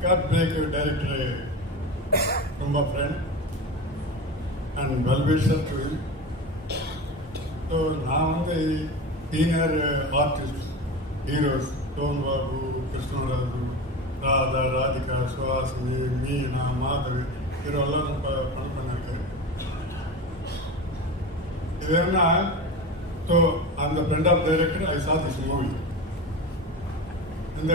record break director from a friend and well-wisher to him. So now the senior artists, heroes, Tom Babu, Krishna Raju, Radha, Radhika, Swasini, Meena, Madhavi, ಇವರೆಲ್ಲರೂ பண்ணிருக்காரு. இது என்ன? So I'm the friend of director. I saw this movie. இந்த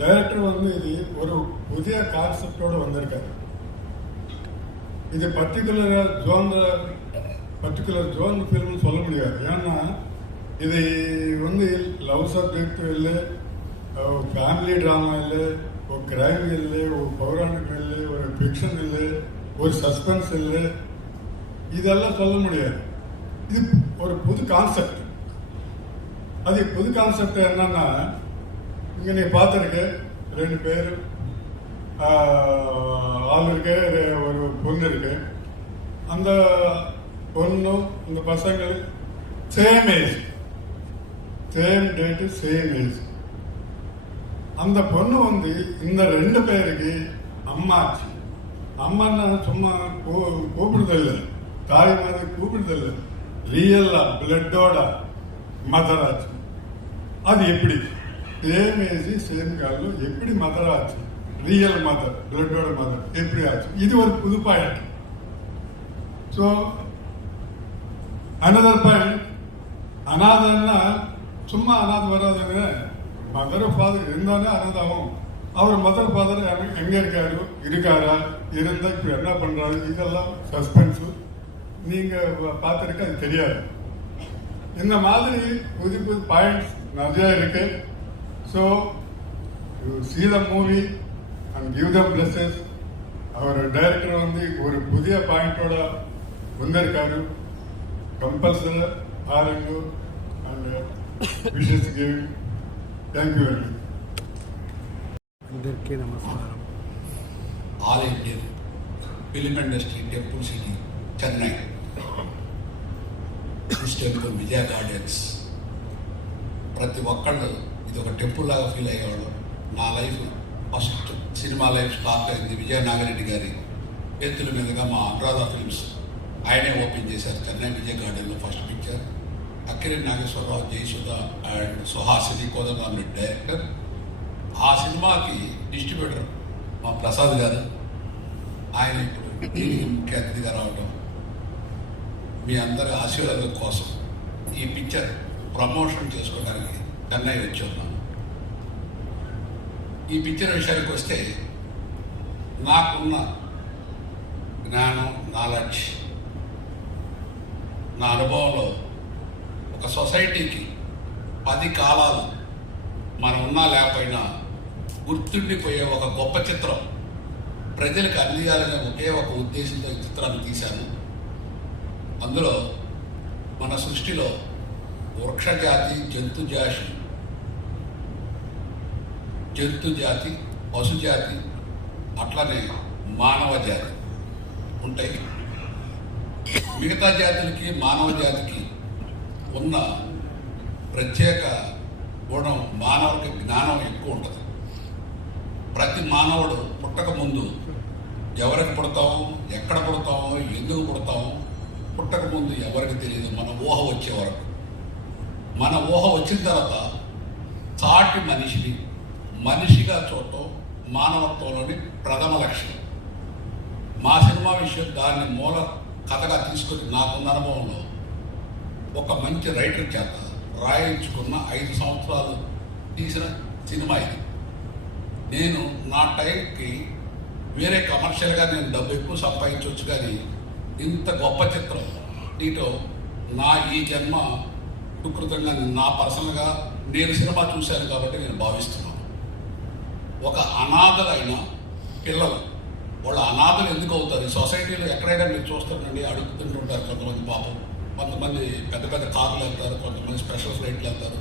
director வந்து இது ஒரு புதிய கான்செப்டோடு வந்திருக்காரு. இது பர்டிகுலர் ஜோன் ஃபில்ம்னு சொல்ல முடியாது. ஏன்னா இது வந்து லவ் சப்ஜெக்ட் இல்லை, ಫ್ಯಾಮಿಲಿ ಡ್ರಾಮಾ இல்லை, ஒரு கிரைம் இல்லை, ஒரு பௌராணிகம் இல்லை, ஒரு ஃபிக்ஷன் இல்லை, ஒரு சஸ்பென்ஸ் இல்லை, இதெல்லாம் சொல்ல முடியாது. இது ஒரு புது கான்செப்ட். அது புது கான்செப்ட் என்னன்னா, இங்கே நீ பார்த்துருக்க 2 பேர் ஆள் இருக்கு, ஒரு பொண்ணு இருக்கு. அந்த பொண்ணும் இந்த பசங்கள் same age, same date, same age. அந்த பொண்ணு வந்து இந்த 2 பேருக்கு அம்மாச்சு. அம்மான்னா சும்மா கூப்பிடுதில்லை, தாய் மாதிரி கூப்பிடுதில்லை, ரியல்லா பிளட்டோட மதர் ஆச்சு. அது எப்படி சேம் ஏஜ் சேம் காலம் எப்படி மதர் ஆச்சு? ரியல் மதர், பிளட்டோட மதர் எப்படி ஆச்சு? இது ஒரு புது பாயிண்ட். ஸோ அனதர் பாயிண்ட், அனாதன்னா சும்மா அனாதை வராதுங்க. மதர் ஃபாதர் இருந்தாலே அனாதாகும். அவர் மதர் ஃபாதர் எங்க இருக்காரா, இருந்தா இப்ப என்ன பண்றாரு, இதெல்லாம் சஸ்பென்ஸ். நீங்க பார்த்துருக்க அது தெரியாது. இந்த மாதிரி புது புது பாயிண்ட்ஸ் நிறைய இருக்கு. So see the movie and give them blessings. அவர் டைரக்டர் வந்து ஒரு புதிய பாயிண்டோட வந்திருக்காரு. Compulsory orange and wishes giving. Thank you అండి. అందరికీ నమస్కారం. All Indian film industry temple city Chennai, this temple Vijaya gardens. ప్రతి ఒక్కళ్ళు ఇది ఒక టెంపుల్ లాగా ఫీల్ అయ్యేవాళ్ళు. నా life first cinema life start అయింది విజయ నాగిరెడ్డి గారి చేతుల మీదుగా. మా అనురాధ ఫిల్మ్స్ ఆయనే ఓపెన్ చేశారు చెన్నై విజయ గార్డెన్లో first picture. Akkineni Nageswara Rao, Jayasudha and Suhasini Kodandaram director. ఆ సినిమాకి డిస్ట్రిబ్యూటర్ మా ప్రసాద్ గారు. ఆయన ఇప్పుడు ముఖ్య అతిథిగా రావడం, మీ అందరి ఆశీర్వాదం కోసం ఈ పిక్చర్ ప్రమోషన్ చేసుకోవడానికి చెన్నై వచ్చి ఉన్నాను. ఈ పిక్చర్ విషయానికి వస్తే, నాకున్న జ్ఞానం, నాలెడ్జ్, నా అనుభవంలో ఒక సొసైటీకి 10 కాలాలు మనం ఉన్నా లేకపోయినా గుర్తుండిపోయే ఒక గొప్ప చిత్రం ప్రజలకు అందియాలనే ఒకే ఒక ఉద్దేశంతో ఈ చిత్రాన్ని తీశాను. అందులో మన సృష్టిలో వృక్షజాతి, జంతుజాతి, పశుజాతి, అట్లనే మానవ జాతి ఉంటాయి. మిగతా జాతులకి మానవ జాతికి ఉన్న ప్రత్యేక గుణం, మానవుడికి జ్ఞానం ఎక్కువ ఉంటుంది. ప్రతి మానవుడు పుట్టక ముందు ఎవరికి పుడతాం, ఎక్కడ పుడతాం, ఎందుకు పుడతాం, పుట్టక ముందు ఎవరికి తెలియదు. మన ఊహ వచ్చే వరకు. మన ఊహ వచ్చిన తర్వాత సాటి మనిషిని మనిషిగా చూడటం మానవత్వంలోని ప్రథమ లక్ష్యం. మా సినిమా విషయం దాన్ని మూల కథగా తీసుకొని నాకున్న అనుభవంలో ఒక మంచి రైటర్ చేత రాయించుకున్న 5 సంవత్సరాలు తీసిన సినిమా ఇది. నేను నా టైంకి వేరే కమర్షియల్గా నేను డబ్బు ఎక్కువ సంపాదించవచ్చు, కానీ ఇంత గొప్ప చిత్రం దీంట్లో నా ఈ జన్మ సుకృతంగా నా పర్సనల్గా నేను సినిమా చూశాను కాబట్టి నేను భావిస్తున్నాను. ఒక అనాథలైన పిల్లలు, వాళ్ళ అనాథలు ఎందుకు అవుతారు? ఈ సొసైటీలో ఎక్కడైనా మీరు చూస్తారండి, అడుగుతుంటుంటారు. కొంతమంది పాపం, కొంతమంది పెద్ద పెద్ద కార్లు వెళ్తారు, కొంతమంది స్పెషల్ ఫ్లైట్లు వెళ్తారు,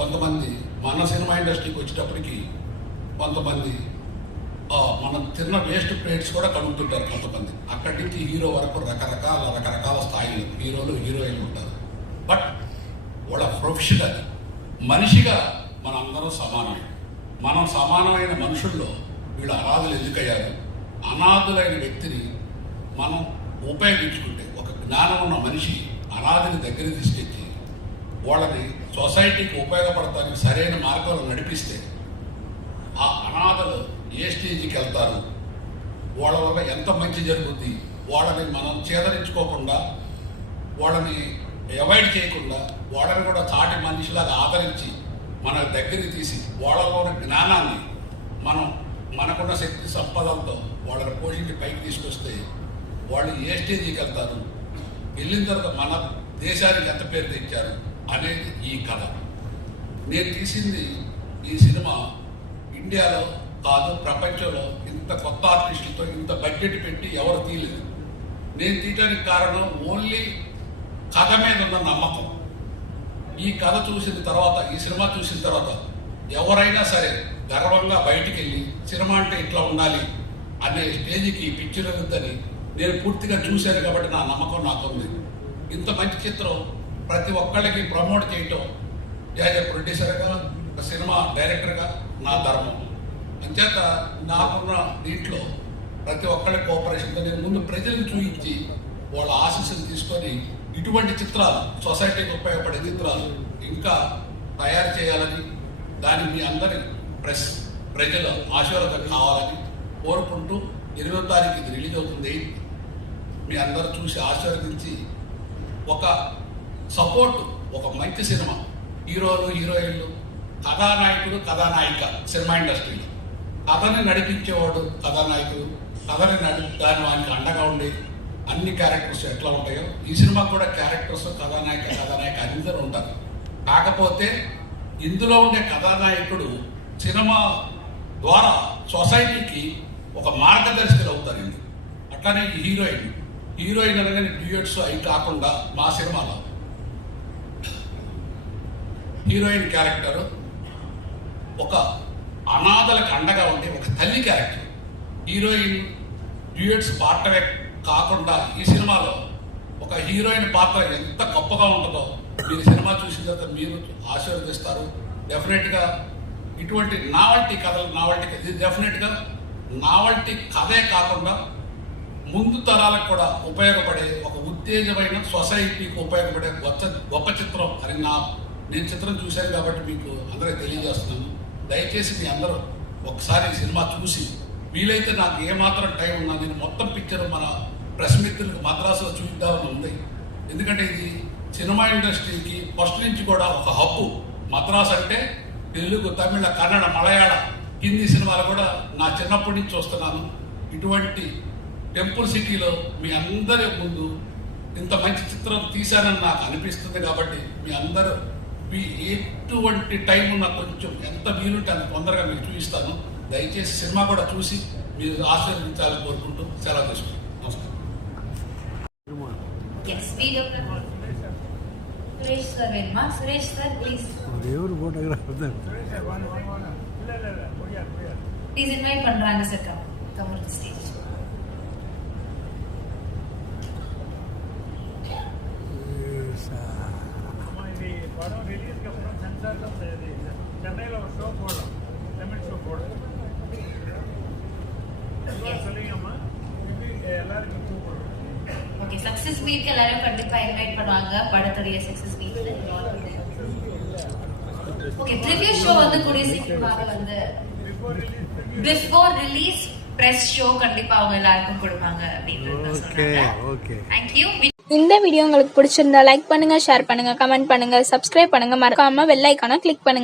కొంతమంది మన సినిమా ఇండస్ట్రీకి వచ్చేటప్పటికి కొంతమంది మన చిన్న వేస్ట్ ప్లేట్స్ కూడా కడుగుతుంటారు. కొంతమంది అక్కడి నుంచి హీరో వరకు రకరకాల స్థాయిలు హీరోలు, హీరోయిన్లు ఉంటారు. బట్ వాళ్ళ ప్రొఫెషన్ అది. మనిషిగా మనం అందరం సమానమే. మనం సమానమైన మనుషుల్లో వీళ్ళు అనాథులు ఎందుకయ్యారు, అనాథులైన వ్యక్తిని మనం ఉపయోగించుకుంటే, ఒక జ్ఞానం ఉన్న మనిషి అనాథుని దగ్గర తీసుకొచ్చి వాళ్ళని సొసైటీకి ఉపయోగపడటానికి సరైన మార్గంలో నడిపిస్తే ఆ అనాథలు ఏ స్టేజ్కి వెళ్తారు, వాళ్ళ వల్ల ఎంత మంచి జరుగుతుంది, వాళ్ళని మనం చేదరించుకోకుండా, వాళ్ళని అవాయిడ్ చేయకుండా, వాళ్ళని కూడా చాటి మనిషిలాగా ఆదరించి మన దగ్గరికి తీసి వాళ్ళలోని జ్ఞానాన్ని మనం మనకున్న శక్తి సంపదలతో వాళ్ళని పోషించి పైకి తీసుకొస్తే వాళ్ళు ఏ స్టేజ్కి వెళ్తారు, వెళ్ళిన తర్వాత మన దేశానికి ఎంత పేరు తెచ్చారు అనేది ఈ కథ. నేను తీసింది ఈ సినిమా ఇండియాలో కాదు, ప్రపంచంలో ఇంత కొత్త ఆర్టిస్టులతో ఇంత బడ్జెట్ పెట్టి ఎవరు తీయలేదు. నేను తీయడానికి కారణం ఓన్లీ కథ మీద ఉన్న నమ్మకం. ఈ కథ చూసిన తర్వాత, ఈ సినిమా చూసిన తర్వాత ఎవరైనా సరే గర్వంగా బయటికి వెళ్ళి సినిమా అంటే ఇట్లా ఉండాలి అనే స్టేజ్కి ఈ పిక్చర్ అవుతుందని నేను పూర్తిగా చూశాను కాబట్టి నా నమ్మకం నాకు ఉంది. ఇంత మంచి చిత్రం ప్రతి ఒక్కళ్ళకి ప్రమోట్ చేయటం యాజ్ ఎ ప్రొడ్యూసర్గా, సినిమా డైరెక్టర్గా నా ధర్మం. అంచేత నాకున్న దీంట్లో ప్రతి ఒక్కళ్ళ కోఆపరేషన్తో నేను ముందు ప్రజలను చూపించి వాళ్ళ ఆశీస్సులు తీసుకొని ఇటువంటి చిత్రాలు, సొసైటీకి ఉపయోగపడే చిత్రాలు ఇంకా తయారు చేయాలని, దానికి మీ అందరి ప్రజల ఆశీర్వాదం కావాలని కోరుకుంటూ 8వ తారీఖు ఇది రిలీజ్ అవుతుంది. మీ అందరూ చూసి ఆశీర్వదించి ఒక సపోర్ట్, ఒక మంచి సినిమా, హీరోలు హీరోయిన్లు, కథానాయకుడు కథానాయిక, సినిమా ఇండస్ట్రీలో కథని నడిపించేవాడు కథానాయకుడు, కథని దాని వానికి అండగా ఉండి అన్ని క్యారెక్టర్స్ ఎట్లా ఉంటాయో ఈ సినిమా కూడా క్యారెక్టర్స్ కథానాయక అందరూ ఉంటారు. కాకపోతే ఇందులో ఉండే కథానాయకుడు సినిమా ద్వారా సొసైటీకి ఒక మార్గదర్శకులు అవుతారండి. అట్లానే హీరోయిన్ అనగానే డ్యూయట్స్ అవి కాకుండా మా సినిమాలో హీరోయిన్ క్యారెక్టర్ ఒక అనాథలకు అండగా ఉండే ఒక తల్లి క్యారెక్టర్. హీరోయిన్ డ్యూయట్స్ పాత్రమే కాకుండా ఈ సినిమాలో ఒక హీరోయిన్ పాత్ర ఎంత గొప్పగా ఉంటుందో మీరు సినిమా చూసిన తర్వాత మీరు ఆశీర్వదిస్తారు. డెఫినెట్గా ఇటువంటి నావల్టీ కథలు, ఇది డెఫినెట్గా నావల్టీ కథే కాకుండా ముందు తరాలకు కూడా ఉపయోగపడే ఒక ఉత్తేజమైన సొసైటీకి ఉపయోగపడే గొప్ప చిత్రం అని నేను చిత్రం చూశాను కాబట్టి మీకు అందరికీ తెలియజేస్తున్నాను. దయచేసి మీ అందరూ ఒకసారి ఈ సినిమా చూసి వీలైతే నాకు ఏమాత్రం టైం ఉన్నా నేను మొత్తం పిక్చర్ మన ప్రెస్ మిత్రులకు మద్రాసులో చూపిద్దామని ఉంది. ఎందుకంటే ఇది సినిమా ఇండస్ట్రీకి ఫస్ట్ నుంచి కూడా ఒక హబ్బు. మద్రాసు అంటే తెలుగు, తమిళ, కన్నడ, మలయాళ, హిందీ సినిమాలు కూడా నా చిన్నప్పటి నుంచి చూస్తున్నాను. ఇటువంటి టెంపుల్ సిటీలో మీ అందరి ముందు ఇంత మంచి చిత్రం తీశానని నాకు అనిపిస్తుంది. కాబట్టి మీ అందరూ ఎటువంటి టైం ఉన్నా కొంచెం ఎంత వీలుంటే అంత తొందరగా మీకు చూపిస్తాను. దయచేసి సినిమా కూడా చూసి మీరు ఆశీర్వదించాలని కోరుకుంటూ సెలవు తీసుకుంటాను. నమస్కారం. సురేష్ సార్ ప్లీజ్ ఇన్వైట్ பண்றாங்க சார். Come to stage. படம் ரிலீஸ்க்கு அப்புறம் சென்சார் தான் சென்னையில் ஒரு ஷோ போடலாம், தமிழ் ஷோ போடலாம். சொல்லிங்கம்மா, எல்லாருக்கும் கூப்பிடுறோம். ஓகே, சக்சஸ் மீட் எல்லாரும் கண்டிப்பா இன்வைட் பண்ணுவாங்க. படத்துடைய success meet. Okay, preview show வந்து கூடிய சீக்கிரமாக வந்து பிஃபோர் ரிலீஸ் பிரஸ் ஷோ கண்டிப்பா அவங்க எல்லாருக்கும் கொடுப்பாங்க அப்படின்னு சொன்னாங்க. Okay, thank you. இந்த வீடியோ உங்களுக்கு பிடிச்சிருந்தா லைக் பண்ணுங்க, ஷேர் பண்ணுங்க, கமெண்ட் பண்ணுங்க, சப்ஸ்கிரைப் பண்ணுங்க, மறக்காம பெல் ஐகானை கிளிக் பண்ணுங்க.